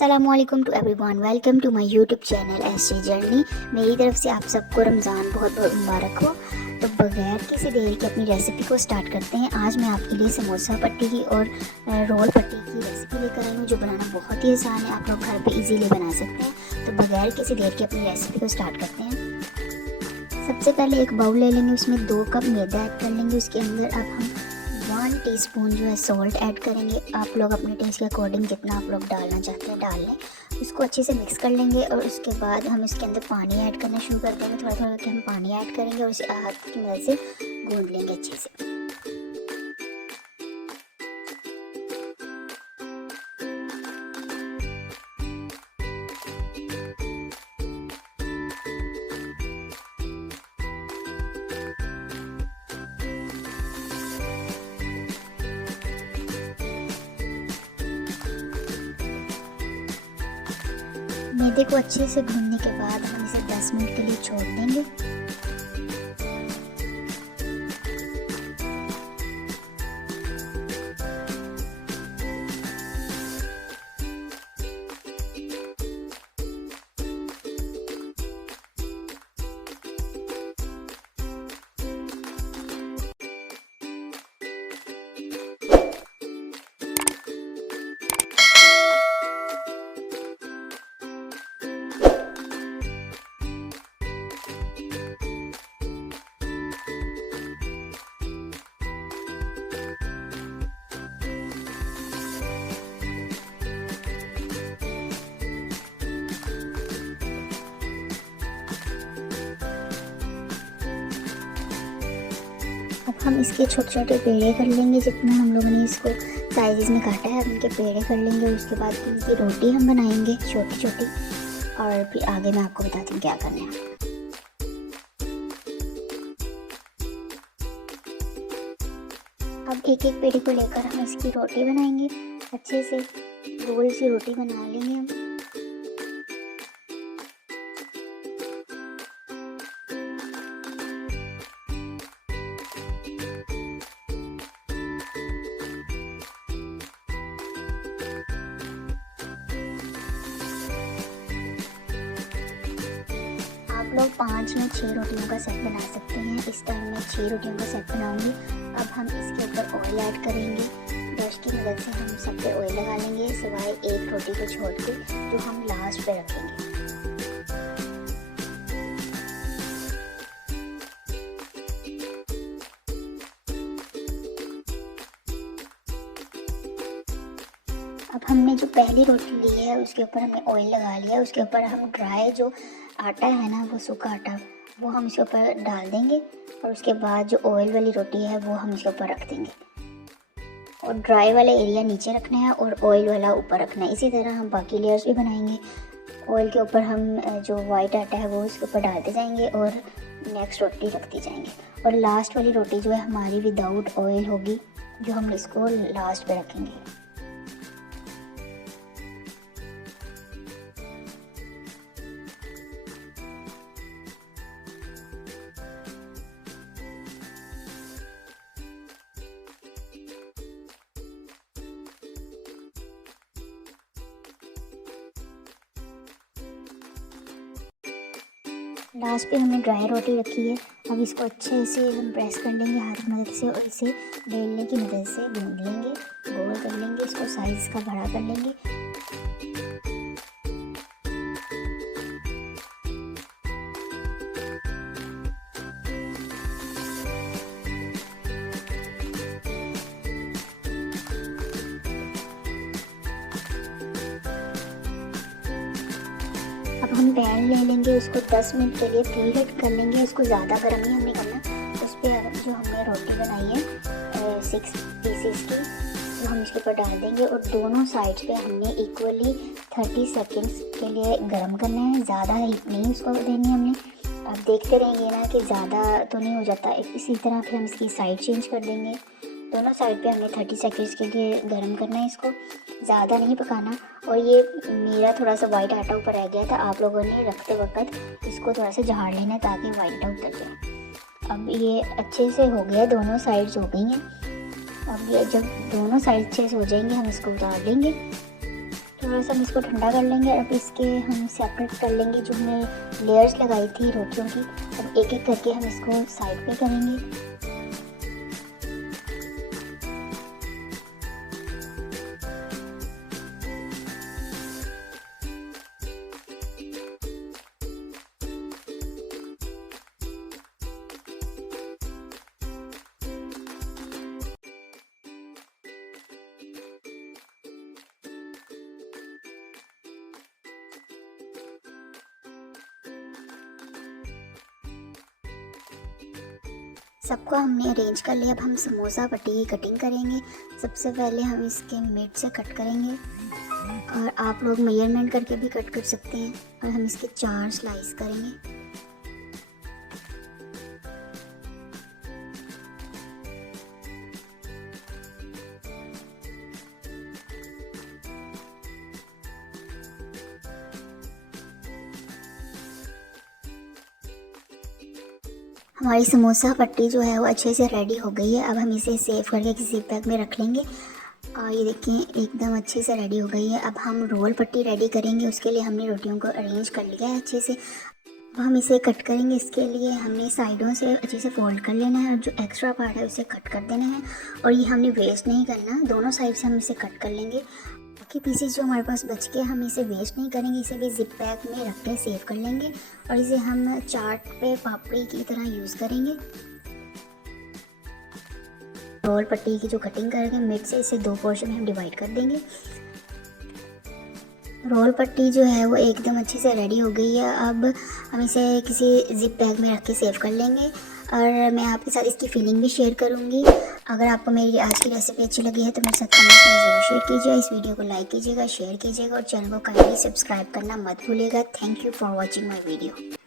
अस्सलामुअलैकुम to everyone, welcome to my YouTube channel SJ journey. मेरी तरफ से आप सबको रमज़ान बहुत बहुत मुबारक हो। तो बगैर किसी देर के अपनी रेसिपी को स्टार्ट करते हैं। आज मैं आपके लिए समोसा पट्टी की और रोल पट्टी की रेसिपी लेकर आई हूँ, जो बनाना बहुत ही आसान है। आप लोग घर पे इजीली बना सकते हैं। तो बगैर किसी देर के अपनी रेसिपी को स्टार्ट करते हैं। सबसे पहले एक बाउल ले लेंगे, उसमें 2 कप मैदा ऐड कर लेंगे। उसके अंदर अब हम 1 टीस्पून जो है सॉल्ट ऐड करेंगे। आप लोग अपने टेस्ट के अकॉर्डिंग जितना आप लोग डालना चाहते हैं डाल लें। उसको अच्छे से मिक्स कर लेंगे और उसके बाद हम इसके अंदर पानी ऐड करना शुरू कर देंगे। थोड़ा थोड़ा करके हम पानी ऐड करेंगे और उसे हाथ की मदद से गूंद लेंगे अच्छे से। मैदे को अच्छे से भूनने के बाद हम इसे 10 मिनट के लिए छोड़ देंगे। अब हम इसके छोटे छोटे पेड़े कर लेंगे। जितना हम लोगों ने इसको साइज़ में काटा है, अब इनके पेड़े कर लेंगे। और उसके बाद इनकी रोटी हम बनाएंगे छोटी छोटी, और फिर आगे मैं आपको बताती हूँ क्या करना है। अब एक एक पेड़ी को लेकर हम इसकी रोटी बनाएंगे। अच्छे से गोल सी रोटी बना लेंगे हम। आप लोग 5 या 6 रोटियों का सेट बना सकते हैं। इस टाइम मैं 6 रोटियों का सेट बनाऊंगी। अब हम इसके ऊपर ऑयल ऐड करेंगे। ब्रश की मदद से हम सब पे ऑयल लगा लेंगे, सिवाय एक रोटी को छोड़ के, जो हम लास्ट पे रखेंगे। अब हमने जो पहली रोटी ली है उसके ऊपर हमने ऑयल लगा लिया। उसके ऊपर हम ड्राई जो आटा है ना, वो सूखा आटा, वो हम इसके ऊपर डाल देंगे। और उसके बाद जो ऑयल वाली रोटी है वो हम इसके ऊपर रख देंगे। और ड्राई वाला एरिया नीचे रखना है और ऑयल वाला ऊपर रखना है। इसी तरह हम बाकी लेयर्स भी बनाएंगे। ऑयल के ऊपर हम जो वाइट आटा है वो इसके ऊपर डालते जाएंगे और नेक्स्ट रोटी रखती जाएंगे। और लास्ट वाली रोटी जो है हमारी विदाउट ऑयल होगी, जो हम इसको लास्ट पे रखेंगे। लास्ट पे हमने ड्राई रोटी रखी है। अब इसको अच्छे से हम प्रेस कर लेंगे हाथ की मदद से और इसे बेलने की मदद से गूंद लेंगे, गोल कर लेंगे। इसको साइज़ का बड़ा कर लेंगे। अब हम पैन ले लेंगे, उसको 10 मिनट के लिए प्री हीट कर लेंगे। उसको ज़्यादा गर्म नहीं हमने करना। उस पर जो हमने रोटी बनाई है 6 पीसेस की, वो हम इसके ऊपर डाल देंगे। और दोनों साइड्स पे हमने इक्वली 30 सेकेंड्स के लिए गर्म करना है। ज़्यादा हीट नहीं उसको देनी है हमने। अब देखते रहेंगे ना कि ज़्यादा तो नहीं हो जाता। इसी तरह फिर हम इसकी साइड चेंज कर देंगे। दोनों साइड पे हमने 30 सेकेंड्स के लिए गर्म करना है इसको, ज़्यादा नहीं पकाना। और ये मेरा थोड़ा सा वाइट आटा ऊपर रह गया था, आप लोगों ने रखते वक्त इसको थोड़ा सा झाड़ लेना ताकि वाइट आउट उतर जाए। अब ये अच्छे से हो गया, दोनों साइड्स हो गई हैं। अब ये जब दोनों साइड अच्छे से हो जाएंगे हम इसको उतार लेंगे। थोड़ा सा हम इसको ठंडा कर लेंगे। अब इसके हम सेपरेट कर लेंगे जो हमने लेयर्स लगाई थी रोटियों की। अब एक एक करके हम इसको साइड पे करेंगे। सबको हमने अरेंज कर लिया। अब हम समोसा पट्टी की कटिंग करेंगे। सबसे पहले हम इसके मिड से कट करेंगे और आप लोग मेजरमेंट करके भी कट कर सकते हैं। और हम इसके 4 स्लाइस करेंगे। हमारी समोसा पट्टी जो है वो अच्छे से रेडी हो गई है। अब हम इसे सेव करके किसी बैग में रख लेंगे। और ये देखिए एकदम अच्छे से रेडी हो गई है। अब हम रोल पट्टी रेडी करेंगे। उसके लिए हमने रोटियों को अरेंज कर लिया है अच्छे से। अब हम इसे कट करेंगे। इसके लिए हमने साइडों से अच्छे से फोल्ड कर लेना है और जो एक्स्ट्रा पार्ट है उसे कट कर देना है। और ये हमने वेस्ट नहीं करना, दोनों साइड से हम इसे कट कर लेंगे। बाकी पीसेस जो हमारे पास बच के हम इसे वेस्ट नहीं करेंगे, इसे भी जिप पैक में रख के सेव कर लेंगे। और इसे हम चाट पे पापड़ी की तरह यूज़ करेंगे। रोल पट्टी की जो कटिंग करेंगे मिड से, इसे 2 पोर्शन में हम डिवाइड कर देंगे। रोल पट्टी जो है वो एकदम अच्छे से रेडी हो गई है। अब हम इसे किसी जिप बैग में रख के सेव कर लेंगे। और मैं आपके साथ इसकी फीलिंग भी शेयर करूँगी। अगर आपको मेरी आज की रेसिपी अच्छी लगी है तो मेरे साथ कमेंट में ज़रूर शेयर कीजिए। इस वीडियो को लाइक कीजिएगा, शेयर कीजिएगा और चैनल को काइंडली सब्सक्राइब करना मत भूलिएगा। Thank you for watching my video.